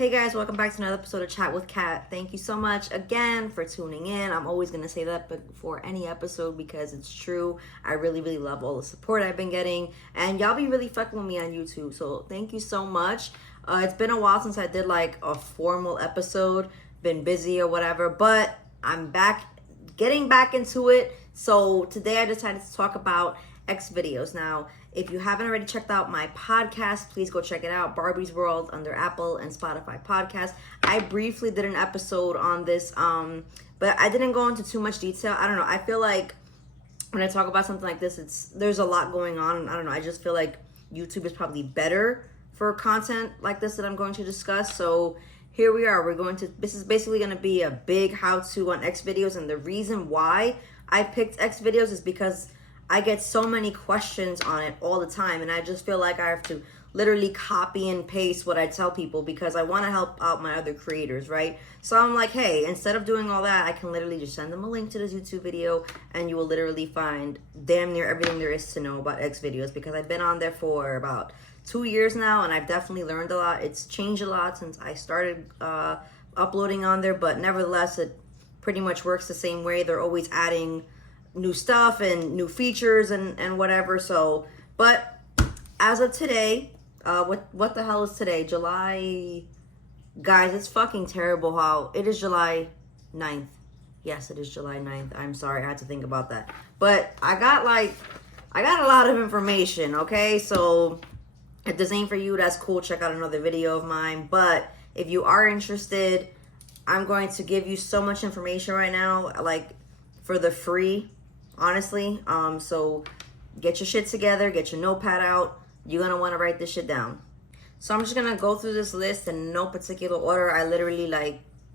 Hey guys, welcome back to another episode of Chat with Kat. Thank you so much again for tuning in. I'm always going to say that before any episode because it's true. I really love all the support I've been getting, and y'all be really fucking with me on YouTube, so thank you so much. It's been a while since I did like a formal episode, been busy or whatever, but I'm back, getting back into it. So today I decided to talk about XVideos. Now, if you haven't already checked out my podcast, please go check it out. Barbie's World under Apple and Spotify podcast. I briefly did an episode on this, but I didn't go into too much detail. I don't know. I feel like when I talk about something like this, there's a lot going on. I don't know. I just feel like YouTube is probably better for content like this that I'm going to discuss. So here we are. This is basically going to be a big how-to on XVideos. And the reason why I picked XVideos is because I get so many questions on it all the time, and I just feel like I have to literally copy and paste what I tell people because I want to help out my other creators, right? So I'm like, hey, instead of doing all that, I can literally just send them a link to this YouTube video, and you will literally find damn near everything there is to know about XVideos because I've been on there for about 2 years now, and I've definitely learned a lot. It's changed a lot since I started uploading on there, but nevertheless, it pretty much works the same way. They're always adding new stuff and new features and whatever. So, but as of today, what the hell is today? July, guys, it's fucking terrible how it is July 9th. Yes, it is July 9th. I'm sorry, I had to think about that. But I got a lot of information, okay? So if this ain't for you, that's cool. Check out another video of mine. But if you are interested, I'm going to give you so much information right now, like for the free, honestly. So get your shit together, get your notepad out. You're gonna want to write this shit down. So I'm just gonna go through this list in no particular order. I literally,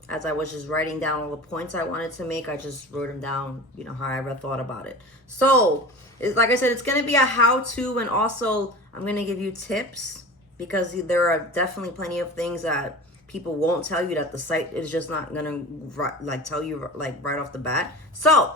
as I was just writing down all the points I wanted to make, I just wrote them down, however I thought about it. So like I said, it's gonna be a how-to, and also I'm gonna give you tips because there are definitely plenty of things that people won't tell you, that the site is just not gonna tell you right off the bat. So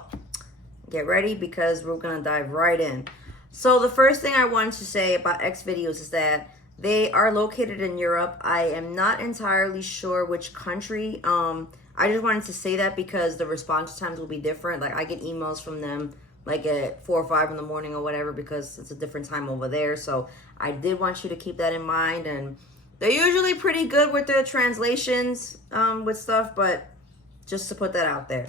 get ready because we're gonna dive right in. So the first thing I wanted to say about XVideos is that they are located in Europe. I am not entirely sure which country. I just wanted to say that because the response times will be different. Like I get emails from them like at 4 or 5 in the morning or whatever because it's a different time over there. So I did want you to keep that in mind, and they're usually pretty good with their translations with stuff, but just to put that out there.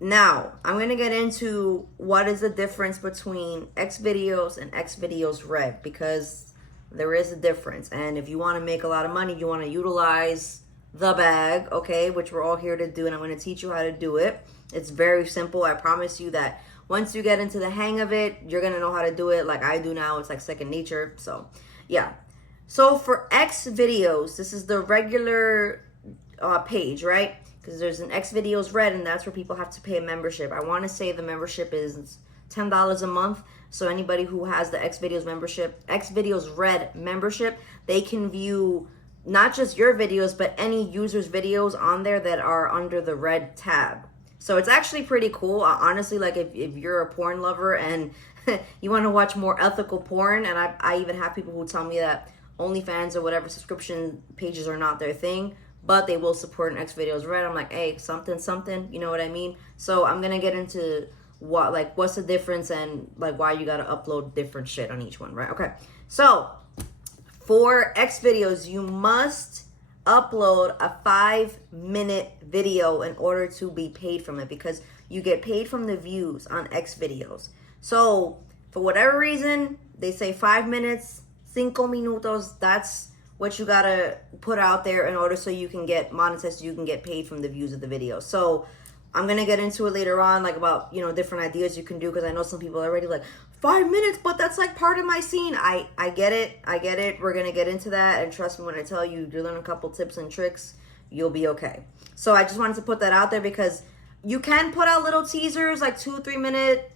Now, I'm going to get into what is the difference between XVideos and XVideos Red, because there is a difference. And if you want to make a lot of money, you want to utilize the bag, okay, which we're all here to do, and I'm going to teach you how to do it. It's very simple. I promise you that once you get into the hang of it, you're going to know how to do it like I do now. It's like second nature. So, yeah. So for XVideos, this is the regular page, right? Because there's an XVideos Red, and that's where people have to pay a membership. I want to say the membership is $10 a month. So anybody who has the XVideos membership, XVideos Red membership, they can view not just your videos, but any user's videos on there that are under the Red tab. So it's actually pretty cool. Honestly, like if you're a porn lover and you want to watch more ethical porn, and I even have people who tell me that OnlyFans or whatever subscription pages are not their thing, but they will support an XVideos Red. I'm like, hey, something, you know what I mean? So I'm gonna get into what's the difference and why you gotta upload different shit on each one, right? Okay, so for XVideos, you must upload a 5-minute video in order to be paid from it, because you get paid from the views on XVideos. So for whatever reason, they say 5 minutes, 5 minutos, that's what you gotta put out there in order so you can get monetized, so you can get paid from the views of the video. So I'm gonna get into it later on, about different ideas you can do, because I know some people are already like 5 minutes, but that's like part of my scene. I get it. We're gonna get into that, and trust me when I tell you, you learn a couple tips and tricks, you'll be okay. So I just wanted to put that out there because you can put out little teasers, like 2-3 minute,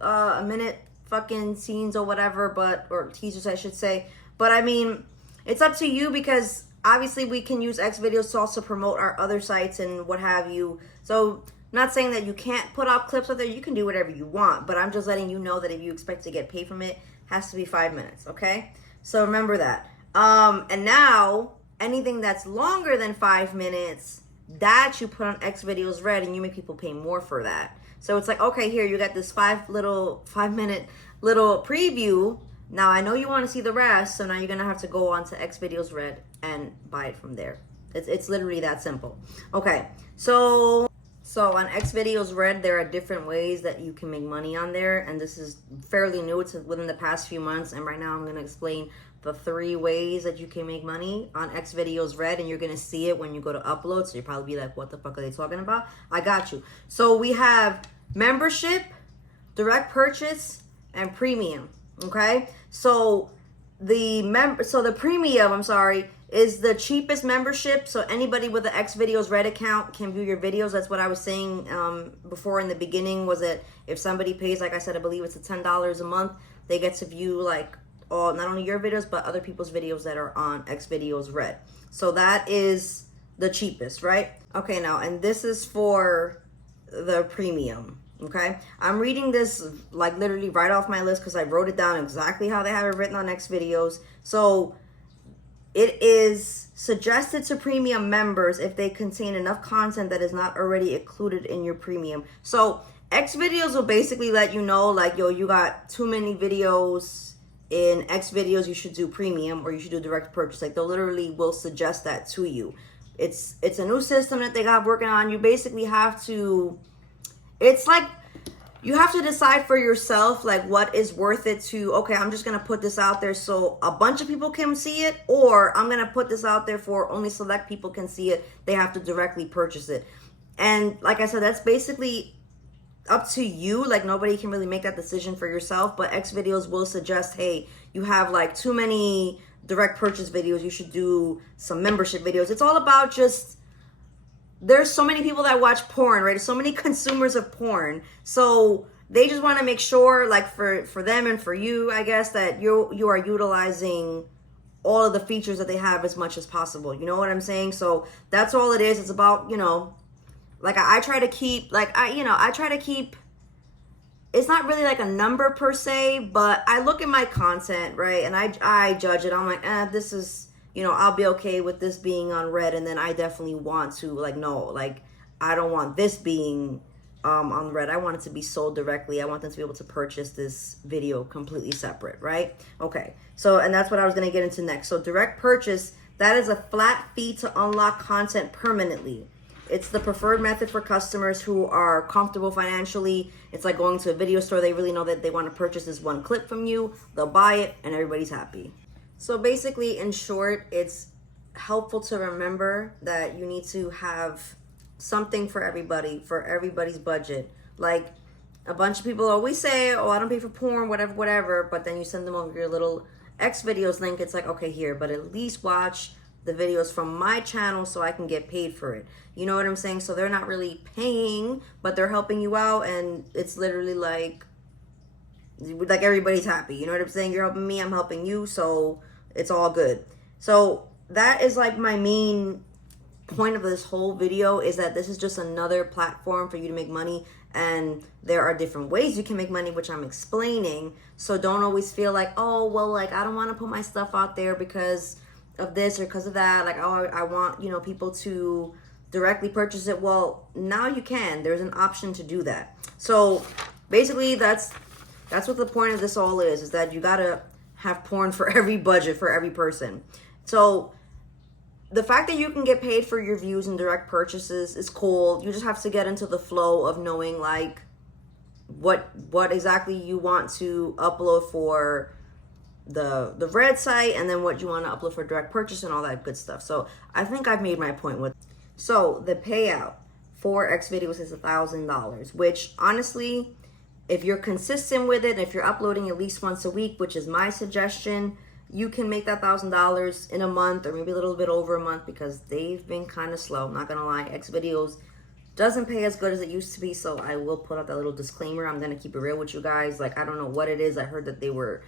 a minute fucking scenes or whatever, or teasers I should say. But I mean, it's up to you, because obviously we can use XVideos to also promote our other sites and what have you. So I'm not saying that you can't put out clips out there. You can do whatever you want, but I'm just letting you know that if you expect to get paid from it, it has to be 5 minutes, okay? So remember that. And now anything that's longer than 5 minutes, that you put on XVideos Red, and you make people pay more for that. So it's like, okay, here you got this 5-minute little preview. Now I know you want to see the rest, so now you're gonna have to go on to XVideos Red and buy it from there. It's literally that simple. Okay, so on XVideos Red, there are different ways that you can make money on there, and this is fairly new. It's within the past few months, and right now I'm gonna explain the 3 ways that you can make money on XVideos Red, and you're gonna see it when you go to upload. So you'll probably be like, what the fuck are they talking about? I got you. So we have membership, direct purchase, and premium. Okay, so the premium, I'm sorry, is the cheapest membership. So anybody with an XVideos Red account can view your videos. That's what I was saying before in the beginning, was that if somebody pays, like I said, I believe it's $10 a month, they get to view like not only your videos but other people's videos that are on XVideos Red. So that is the cheapest, right? Okay, now, and this is for the premium. Okay, I'm reading this like literally right off my list because I wrote it down exactly how they have it written on XVideos. So it is suggested to premium members if they contain enough content that is not already included in your premium. So XVideos will basically let you know, like, yo, you got too many videos in XVideos, you should do premium or you should do direct purchase. Like, they literally will suggest that to you. It's a new system that they got working on. You basically have to, it's like, you have to decide for yourself, like, what is worth it to, okay, I'm just going to put this out there so a bunch of people can see it, or I'm going to put this out there for only select people can see it. They have to directly purchase it. And like I said, that's basically up to you. Like, nobody can really make that decision for yourself, but XVideos will suggest, hey, you have like too many direct purchase videos, you should do some membership videos. It's all about just, there's so many people that watch porn, right? So many consumers of porn. So they just want to make sure, like, for them and for you, I guess, that you are utilizing all of the features that they have as much as possible. You know what I'm saying? So that's all it is. It's about, you know, like, I try to keep, like, I try to keep, it's not really like a number per se, but I look at my content, right? And I judge it. I'm like, this is, you know, I'll be okay with this being on Red, and then I definitely want to, like, no, like, I don't want this being on Red. I want it to be sold directly. I want them to be able to purchase this video completely separate, right? Okay, so, and that's what I was going to get into next. So direct purchase, that is a flat fee to unlock content permanently. It's the preferred method for customers who are comfortable financially. It's like going to a video store. They really know that they want to purchase this one clip from you. They'll buy it, and everybody's happy. So basically, in short, it's helpful to remember that you need to have something for everybody, for everybody's budget. Like, a bunch of people always say, oh, I don't pay for porn, whatever, but then you send them over your little XVideos link. It's like, okay, here, but at least watch the videos from my channel so I can get paid for it. You know what I'm saying? So they're not really paying, but they're helping you out, and it's literally like everybody's happy. You know what I'm saying? You're helping me, I'm helping you, so it's all good. So that is like my main point of this whole video, is that this is just another platform for you to make money, and there are different ways you can make money, which I'm explaining. So don't always feel like, oh, well, like, I don't want to put my stuff out there because of this or because of that. Like, oh, I want, you know, people to directly purchase it. Well, now you can. There's an option to do that. So basically, that's what the point of this all is that you gotta have porn for every budget, for every person. So the fact that you can get paid for your views and direct purchases is cool. You just have to get into the flow of knowing, like, what exactly you want to upload for the Red site, and then what you want to upload for direct purchase and all that good stuff. So I think I've made my point with. So the payout for XVideos is $1,000, which honestly, if you're consistent with it, if you're uploading at least once a week, which is my suggestion, you can make that $1,000 in a month, or maybe a little bit over a month, because they've been kind of slow. I'm not gonna lie, XVideos doesn't pay as good as it used to be, so I will put out that little disclaimer. I'm gonna keep it real with you guys. Like, I don't know what it is. I heard that they were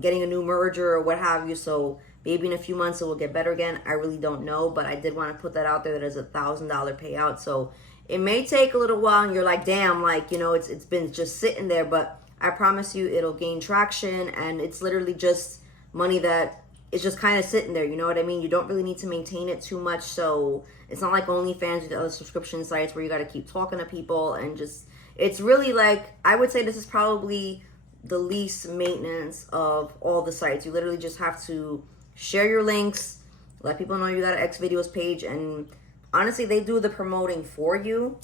getting a new merger or what have you, so maybe in a few months it will get better again. I really don't know, but I did want to put that out there, that there's $1,000 payout. So it may take a little while, and you're like, damn, like, you know, it's been just sitting there, but I promise you it'll gain traction, and it's literally just money that it's just kind of sitting there, you know what I mean? You don't really need to maintain it too much, so it's not like OnlyFans or the other subscription sites where you got to keep talking to people and just, it's really like, I would say this is probably the least maintenance of all the sites. You literally just have to share your links, let people know you got an XVideos page, and honestly, they do the promoting for you,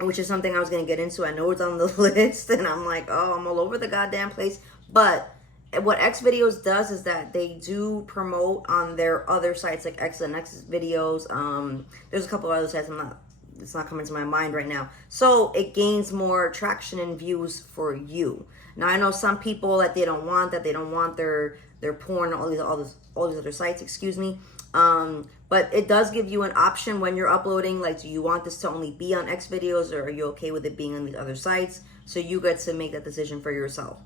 which is something I was going to get into. I know it's on the list, and I'm like, oh, I'm all over the goddamn place, but what XVideos does is that they do promote on their other sites like X and XVideos. There's a couple of other sites. It's not coming to my mind right now. So it gains more traction and views for you. Now I know some people that they don't want their porn, all these other sites. Excuse me. But it does give you an option when you're uploading. Like, do you want this to only be on XVideos, or are you okay with it being on these other sites? So you get to make that decision for yourself.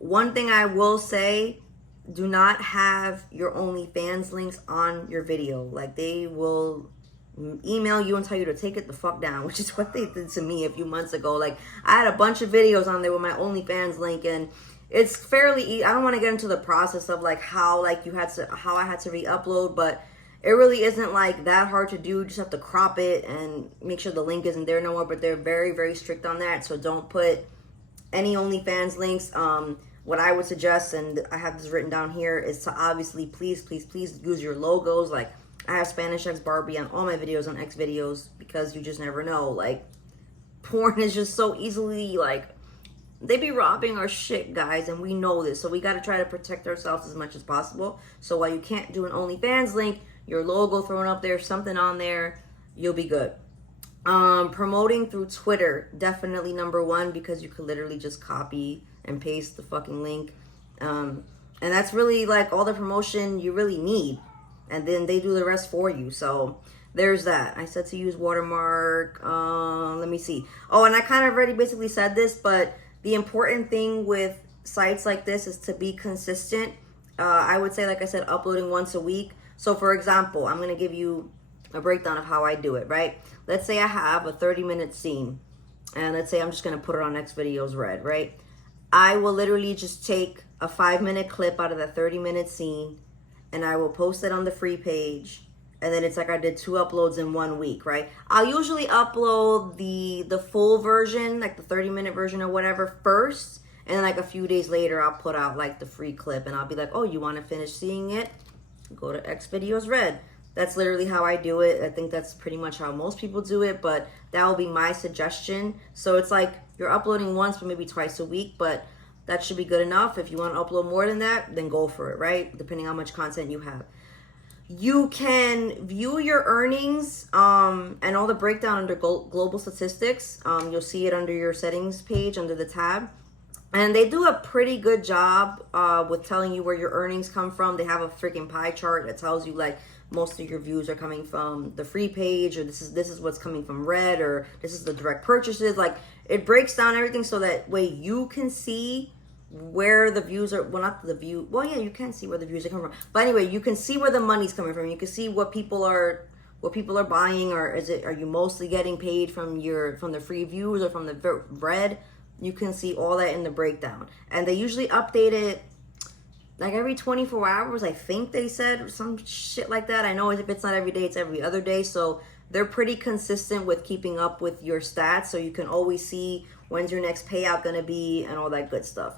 One thing I will say, do not have your OnlyFans links on your video. Like, they will email you and tell you to take it the fuck down, which is what they did to me a few months ago. Like, I had a bunch of videos on there with my OnlyFans link, and it's fairly easy. I don't want to get into the process of like how I had to re-upload, but it really isn't like that hard to do. You just have to crop it and make sure the link isn't there no more, but they're very, very strict on that. So don't put any OnlyFans links. What I would suggest, and I have this written down here, is to obviously please use your logos. Like, I have Spanish X Barbie on all my videos on XVideos, because you just never know. Like, porn is just so easily, like, they be robbing our shit, guys, and we know this. So we got to try to protect ourselves as much as possible. So while you can't do an OnlyFans link, your logo thrown up there, something on there, you'll be good. Promoting through Twitter, definitely number one, because you could literally just copy and paste the fucking link. And that's really like all the promotion you really need. And then they do the rest for you. So there's that. I said to use watermark. Let me see. Oh, and I kind of already basically said this, but the important thing with sites like this is to be consistent. I would say, like I said, uploading once a week. So for example, I'm going to give you a breakdown of how I do it, right? Let's say I have a 30-minute scene, and let's say I'm just going to put it on XVideos Red, right? I will literally just take a 5-minute clip out of that 30-minute scene, and I will post it on the free page. And then it's like I did 2 uploads in 1 week, right? I'll usually upload the full version, like the 30-minute version or whatever, first. And then like a few days later, I'll put out like the free clip, and I'll be like, oh, you want to finish seeing it? Go to XVideos Red. That's literally how I do it. I think that's pretty much how most people do it, but that will be my suggestion. So it's like you're uploading once, but maybe twice a week, but that should be good enough. If you want to upload more than that, then go for it, right? Depending on how much content you have. You can view your earnings and all the breakdown under global statistics. You'll see it under your settings page under the tab. And they do a pretty good job with telling you where your earnings come from. They have a freaking pie chart that tells you like most of your views are coming from the free page, or this is what's coming from Red, or this is the direct purchases. Like, it breaks down everything so that way you can see where the views are. Well, not the view. Well, yeah, you can see where the views are coming from. But anyway, you can see where the money's coming from. You can see what people are buying, or are you mostly getting paid from the free views or from the Red? You can see all that in the breakdown. And they usually update it like every 24 hours, I think they said, or some shit like that. I know if it's not every day, it's every other day. So they're pretty consistent with keeping up with your stats. So you can always see when's your next payout going to be and all that good stuff.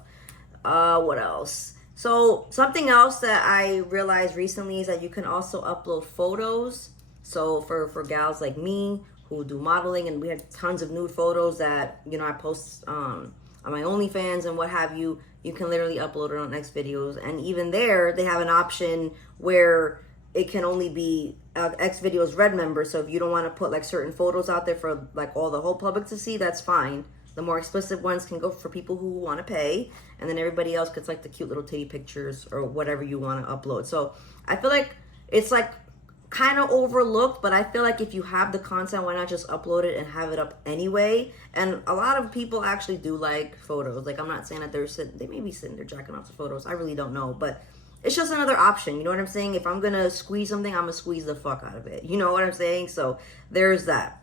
What else? So something else that I realized recently is that you can also upload photos. So for gals like me who do modeling, and we have tons of nude photos that, you know, I post on my OnlyFans and what have you, you can literally upload it on XVideos. And even there, they have an option where it can only be XVideos Red members. So if you don't want to put like certain photos out there for like all the whole public to see, that's fine. The more explicit ones can go for people who want to pay, and then everybody else gets like the cute little titty pictures or whatever you want to upload. So I feel like it's like kind of overlooked, but I feel like if you have the content, why not just upload it and have it up anyway? And a lot of people actually do like photos. Like, I'm not saying that they may be sitting there jacking off the photos. I really don't know, but it's just another option. You know what I'm saying? If I'm gonna squeeze something, I'm gonna squeeze the fuck out of it. You know what I'm saying? So there's that.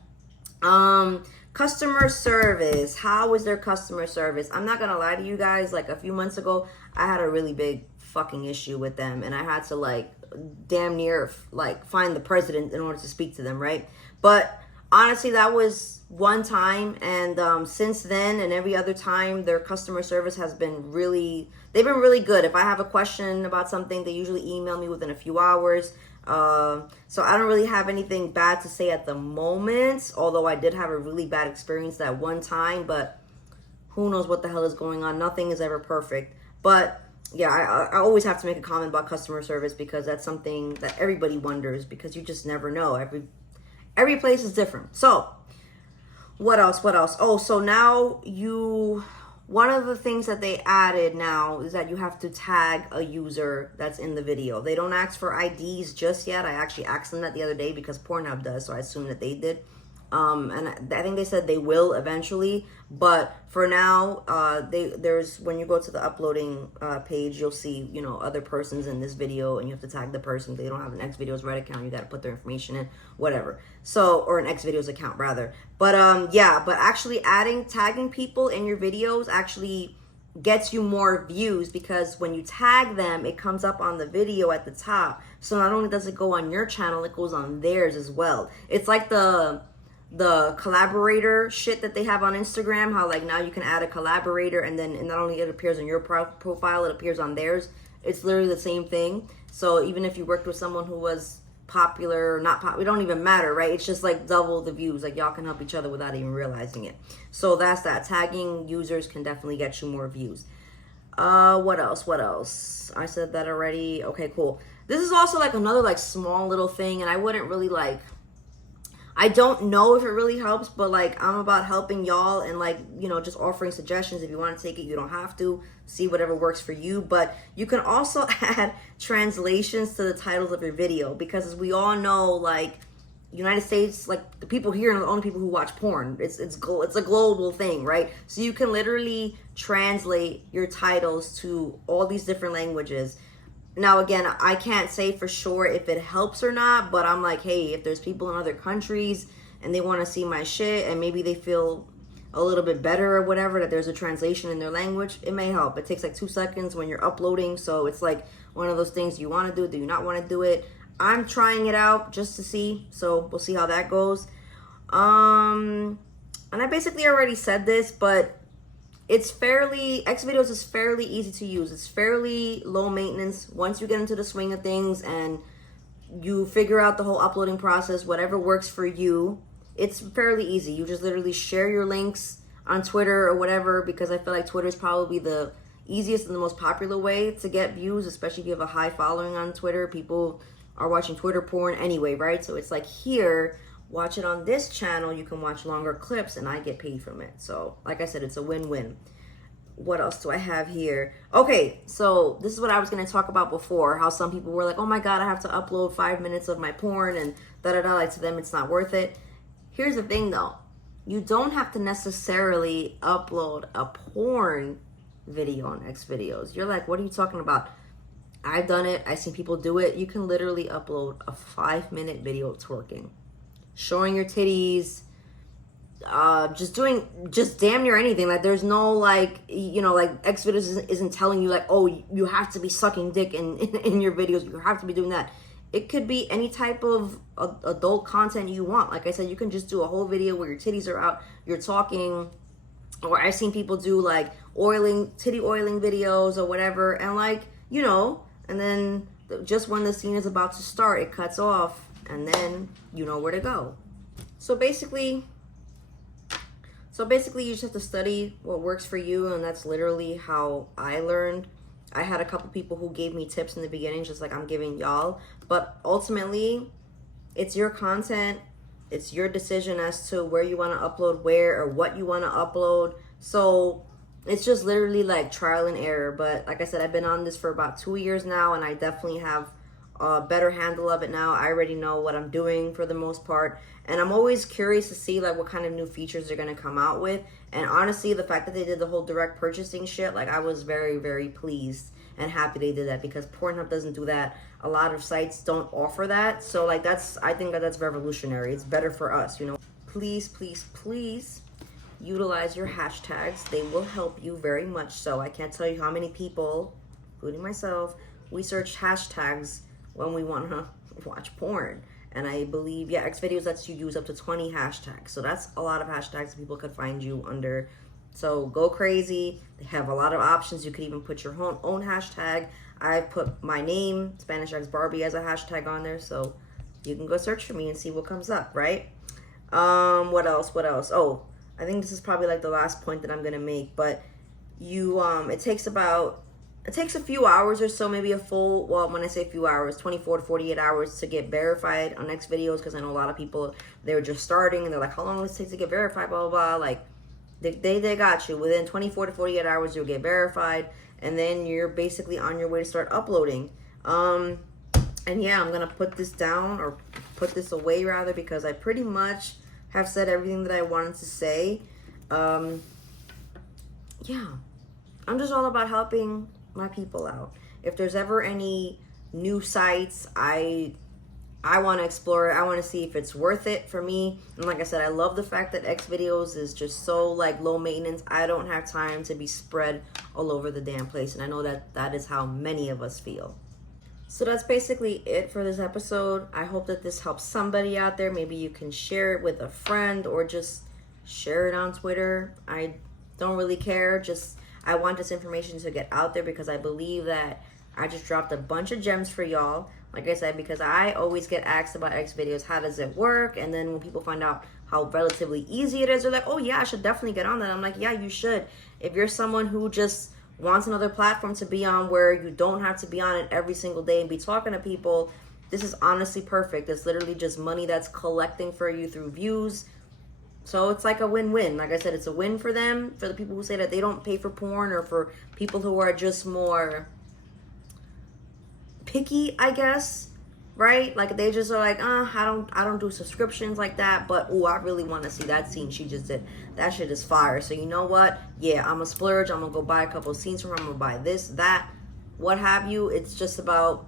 Customer service. How is their customer service? I'm not gonna lie to you guys. Like, a few months ago, I had a really big fucking issue with them, and I had to like damn near like find the president in order to speak to them, right? But honestly, that was one time, and since then and every other time, their customer service has been they've been really good. If I have a question about something, they usually email me within a few hours. So I don't really have anything bad to say at the moment, although I did have a really bad experience that one time, but who knows what the hell is going on. Nothing is ever perfect. But yeah, I always have to make a comment about customer service because that's something that everybody wonders, because you just never know. Every place is different. So what else? Oh, so now one of the things that they added now is that you have to tag a user that's in the video. They don't ask for IDs just yet. I actually asked them that the other day because Pornhub does, so I assume that they did. And I think they said they will eventually, but for now, there's when you go to the uploading page, you'll see, you know, other persons in this video, and you have to tag the person. If they don't have an XVideos Red account, you got to put their information in, whatever. So, or an XVideos account rather. But yeah, but actually tagging people in your videos actually gets you more views, because when you tag them, it comes up on the video at the top. So not only does it go on your channel, it goes on theirs as well. It's like the collaborator shit that they have on Instagram, how like now you can add a collaborator, and not only it appears on your profile, it appears on theirs. It's literally the same thing. So even if you worked with someone who was popular or not popular, it don't even matter, right? It's just like double the views. Like y'all can help each other without even realizing it. So that's that. Tagging users can definitely get you more views. What else? I said that already. Okay, cool. This is also like another like small little thing, and I wouldn't really like, I don't know if it really helps, but like I'm about helping y'all and like, you know, just offering suggestions. If you want to take it, you don't have to. See whatever works for you. But you can also add translations to the titles of your video, because as we all know, like United States, like the people here are the only people who watch porn. It's a global thing, right? So you can literally translate your titles to all these different languages. Now, again, I can't say for sure if it helps or not, but I'm like, hey, if there's people in other countries and they want to see my shit and maybe they feel a little bit better or whatever, that there's a translation in their language, it may help. It takes like 2 seconds when you're uploading. So it's like one of those things, do you want to do it? Do you not want to do it? I'm trying it out just to see. So we'll see how that goes. And I basically already said this, but XVideos is fairly easy to use. It's fairly low maintenance. Once you get into the swing of things and you figure out the whole uploading process, whatever works for you, it's fairly easy. You just literally share your links on Twitter or whatever, because I feel like Twitter is probably the easiest and the most popular way to get views, especially if you have a high following on Twitter. People are watching Twitter porn anyway, right? So it's like, here, watch it on this channel, you can watch longer clips and I get paid from it. So like I said, it's a win-win. What else do I have here? Okay, so this is what I was going to talk about before, how some people were like, oh my god, I have to upload 5 minutes of my porn and da-da-da, like to them it's not worth it. Here's the thing though, you don't have to necessarily upload a porn video on XVideos. You're like, what are you talking about? I've done it, I've seen people do it. You can literally upload a 5-minute video of twerking, showing your titties, just damn near anything. Like there's no like, you know, like XVideos isn't telling you like, oh, you have to be sucking dick in your videos, you have to be doing that. It could be any type of adult content you want. Like I said, you can just do a whole video where your titties are out, you're talking, or I've seen people do like titty oiling videos or whatever, and like, you know, and then just when the scene is about to start, it cuts off, and then you know where to go. So basically you just have to study what works for you, and that's literally how I learned. I had a couple people who gave me tips in the beginning, just like I'm giving y'all. But ultimately, it's your content. It's your decision as to where you want to upload where or what you want to upload. So it's just literally like trial and error. But like I said, I've been on this for about 2 years now, and I definitely have a better handle of it now. I already know what I'm doing for the most part, and I'm always curious to see like what kind of new features they're going to come out with. And honestly, the fact that they did the whole direct purchasing shit, like I was very, very pleased and happy they did that, because Pornhub doesn't do that. A lot of sites don't offer that. So like I think that's revolutionary. It's better for us, you know. Please, please, please utilize your hashtags. They will help you very much so. I can't tell you how many people, including myself, we search hashtags when we want to watch porn. And I believe, yeah, XVideos lets you use up to 20 hashtags. So that's a lot of hashtags people could find you under. So go crazy. They have a lot of options. You could even put your own hashtag. I put my name, Spanish X Barbie, as a hashtag on there. So you can go search for me and see what comes up, right? What else? Oh, I think this is probably like the last point that I'm going to make. But you, it takes a few hours or so, maybe a full, well, when I say a few hours, 24 to 48 hours to get verified on XVideos, because I know a lot of people, they're just starting and they're like, how long does it take to get verified, blah, blah, blah. Like, they got you. Within 24 to 48 hours, you'll get verified, and then you're basically on your way to start uploading. And yeah, I'm going to put this down, or put this away, rather, because I pretty much have said everything that I wanted to say. Yeah. I'm just all about helping my people out. If there's ever any new sites, I want to explore it. I want to see if it's worth it for me. And like I said, I love the fact that XVideos is just so like low maintenance. I don't have time to be spread all over the damn place, and I know that that is how many of us feel. So that's basically it for this episode. I hope that this helps somebody out there. Maybe you can share it with a friend, or just share it on Twitter. I don't really care. Just, I want this information to get out there, because I believe that I just dropped a bunch of gems for y'all. Like I said, because I always get asked about XVideos, how does it work? And then when people find out how relatively easy it is, they're like, oh yeah, I should definitely get on that. I'm like, yeah, you should. If you're someone who just wants another platform to be on where you don't have to be on it every single day and be talking to people, this is honestly perfect. It's literally just money that's collecting for you through views. So it's like a win-win. Like I said, it's a win for them, for the people who say that they don't pay for porn, or for people who are just more picky, I guess, right? Like they just are like, I don't do subscriptions like that, but oh, I really want to see that scene she just did. That shit is fire. So you know what? Yeah, I'm gonna splurge. I'm gonna go buy a couple of scenes from her. I'm gonna buy this, that, what have you. It's just about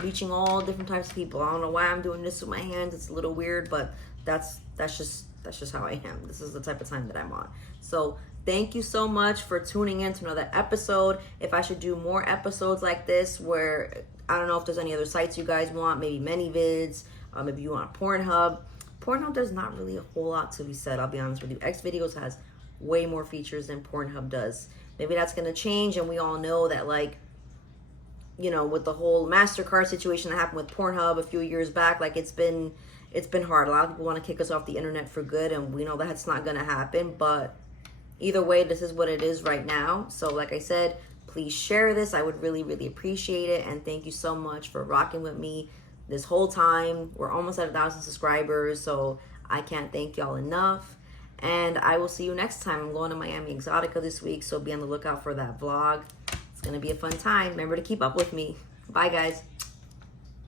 reaching all different types of people. I don't know why I'm doing this with my hands. It's a little weird, but that's just how I am. This is the type of time that I'm on. So thank you so much for tuning in to another episode. If I should do more episodes like this, where I don't know if there's any other sites you guys want, maybe ManyVids, maybe you want Pornhub. Pornhub, there's not really a whole lot to be said, I'll be honest with you. XVideos has way more features than Pornhub does. Maybe that's going to change, and we all know that, like, you know, with the whole MasterCard situation that happened with Pornhub a few years back, like, it's been hard. A lot of people want to kick us off the internet for good, and we know that's not going to happen, but either way, this is what it is right now. So like I said, please share this. I would really, really appreciate it. And thank you so much for rocking with me this whole time. We're almost at 1,000 subscribers, so I can't thank y'all enough. And I will see you next time. I'm going to Miami Exotica this week, so be on the lookout for that vlog. It's going to be a fun time. Remember to keep up with me. Bye, guys.